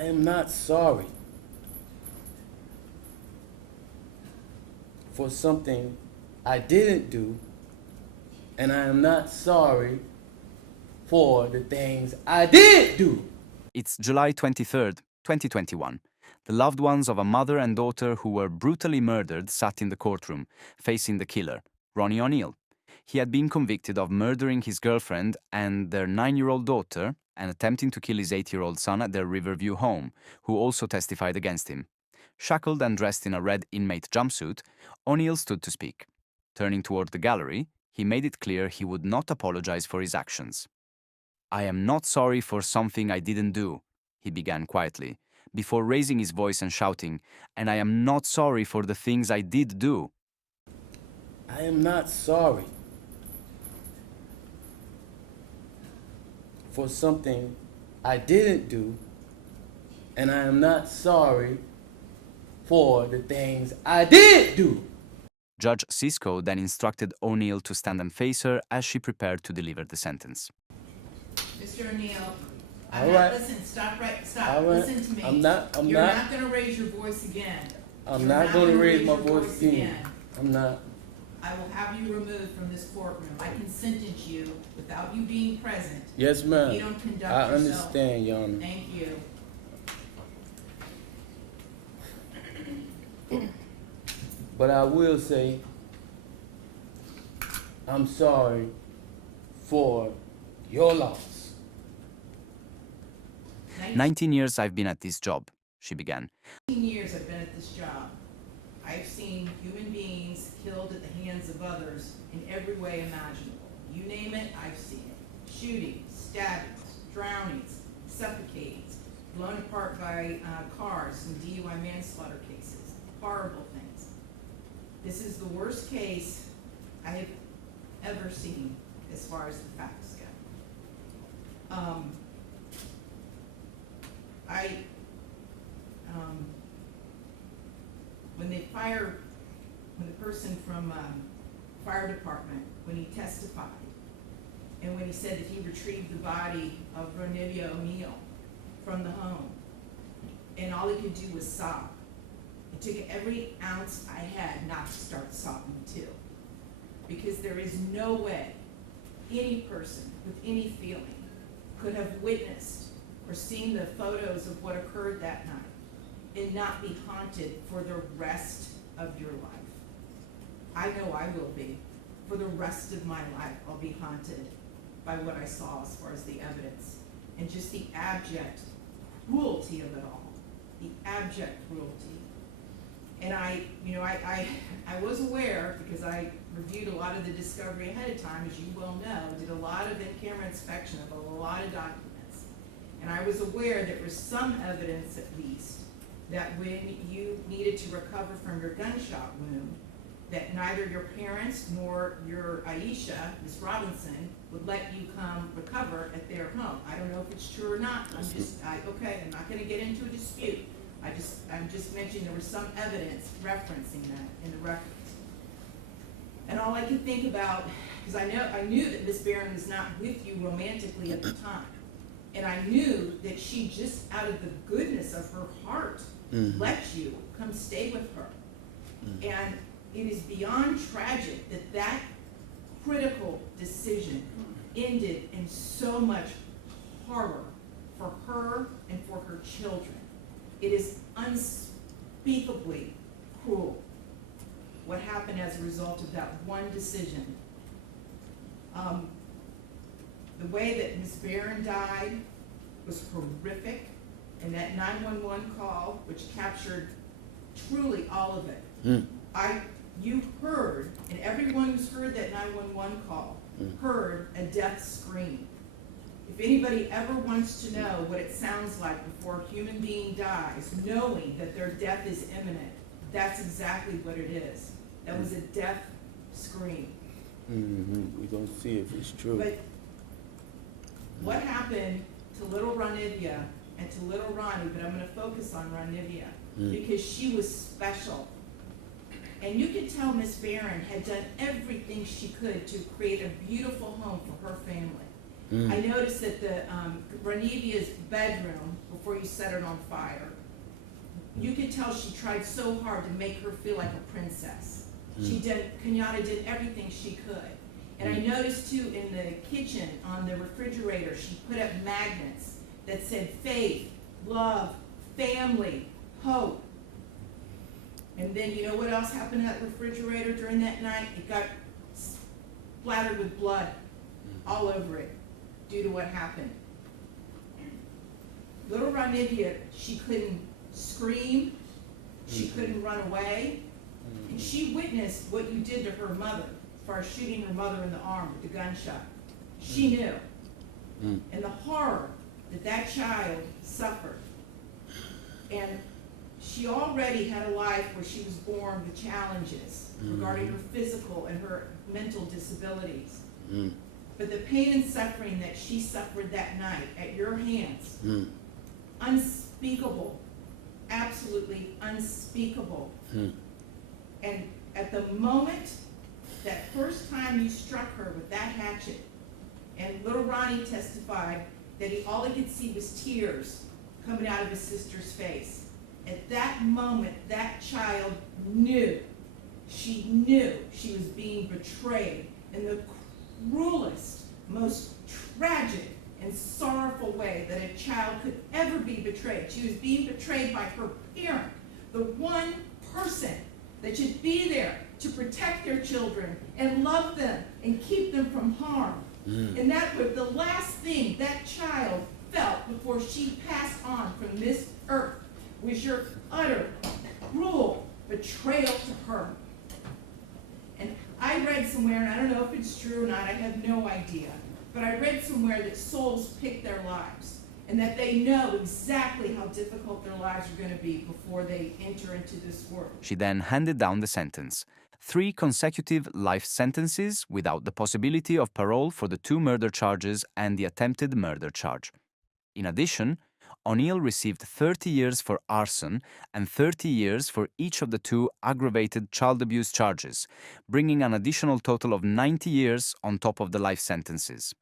I am not sorry for something I didn't do, and I am not sorry for the things I did do. It's July 23rd, 2021. The loved ones of a mother and daughter who were brutally murdered sat in the courtroom, facing the killer, Ronnie Oneal. He had been convicted of murdering his girlfriend and their 9-year-old daughter and attempting to kill his 8-year-old son at their Riverview home, who also testified against him. Shackled and dressed in a red inmate jumpsuit, O'Neill stood to speak. Turning toward the gallery, he made it clear he would not apologize for his actions. "I am not sorry for something I didn't do," he began quietly, before raising his voice and shouting, "and I am not sorry for the things I did do." I am not sorry for something I didn't do, and I am not sorry for the things I did do. Judge Sisko then instructed O'Neill to stand and face her as she prepared to deliver the sentence. Mr. O'Neill, All right. listen, stop, stop, All right. listen to me. I'm not You're not gonna raise your voice again. I'm You're not going to gonna raise my your voice again. I'm not. I will have you removed from this courtroom. I can sentence you without you being present. Yes, ma'am. You don't conduct I yourself. understand, Your Honor. Thank you. But I will say, I'm sorry for your loss. 19 years I've been at this job, she began. 19 years I've been at this job. I've seen human beings killed at the hands of others in every way imaginable. You name it, I've seen it. Shootings, stabbings, drownings, suffocatings, blown apart by cars, some DUI manslaughter cases, horrible things. This is the worst case I have ever seen as far as the facts go. When the person from fire department, when he testified, and when he said that he retrieved the body of Ronnie Oneal from the home, and all he could do was sob. It took every ounce I had not to start sobbing too. Because there is no way any person with any feeling could have witnessed or seen the photos of what occurred that night and not be haunted for the rest of your life. I know I will be. For the rest of my life, I'll be haunted by what I saw as far as the evidence and just the abject cruelty of it all. The abject cruelty. And I was aware, because I reviewed a lot of the discovery ahead of time, as you well know, did a lot of in-camera inspection of a lot of documents. And I was aware there was some evidence, at least, that when you needed to recover from your gunshot wound, that neither your parents nor your Aisha, Miss Robinson, would let you come recover at their home. I don't know if it's true or not. I'm not gonna get into a dispute. I'm just mentioning there was some evidence referencing that in the records. And all I could think about, because I knew that Miss Barron was not with you romantically at the time. And I knew that she just out of the goodness of her heart let you come stay with her. And it is beyond tragic that that critical decision ended in so much horror for her and for her children. It is unspeakably cruel what happened as a result of that one decision. The way that Ms. Barron died was horrific, and that 911 call, which captured truly all of it. You heard, and everyone who's heard that 911 call heard a death scream. If anybody ever wants to know what it sounds like before a human being dies, knowing that their death is imminent, that's exactly what it is. That was a death scream. We're going to see if it's true. But what happened to little Ronivia and to little Ronnie, but I'm going to focus on Ronivia, because she was special. And you could tell Miss Barron had done everything she could to create a beautiful home for her family. I noticed that the Ronivia's bedroom, before you set it on fire, you could tell she tried so hard to make her feel like a princess. Kenyatta did everything she could. And I noticed too in the kitchen, on the refrigerator, she put up magnets that said faith, love, family, hope. And then you know what else happened to that refrigerator during that night? It got splattered with blood all over it due to what happened. Little Ronivia, she couldn't scream, she couldn't run away, and she witnessed what you did to her mother as far as shooting her mother in the arm with the gunshot. She knew. And the horror that that child suffered. And she already had a life where she was born with challenges regarding her physical and her mental disabilities. But the pain and suffering that she suffered that night at your hands, unspeakable, absolutely unspeakable. And at the moment, that first time you struck her with that hatchet, and little Ronnie testified that all he could see was tears coming out of his sister's face. At that moment, that child knew. She knew she was being betrayed in the cruelest, most tragic and sorrowful way that a child could ever be betrayed. She was being betrayed by her parent, the one person that should be there to protect their children and love them and keep them from harm. And that was the last thing that child felt before she passed on from this earth, was your utter, cruel betrayal to her. And I read somewhere, and I don't know if it's true or not, I have no idea, but I read somewhere that souls pick their lives, and that they know exactly how difficult their lives are going to be before they enter into this world. She then handed down the sentence. 3 consecutive life sentences without the possibility of parole for the 2 murder charges and the attempted murder charge. In addition, O'Neal received 30 years for arson and 30 years for each of the 2 aggravated child abuse charges, bringing an additional total of 90 years on top of the life sentences.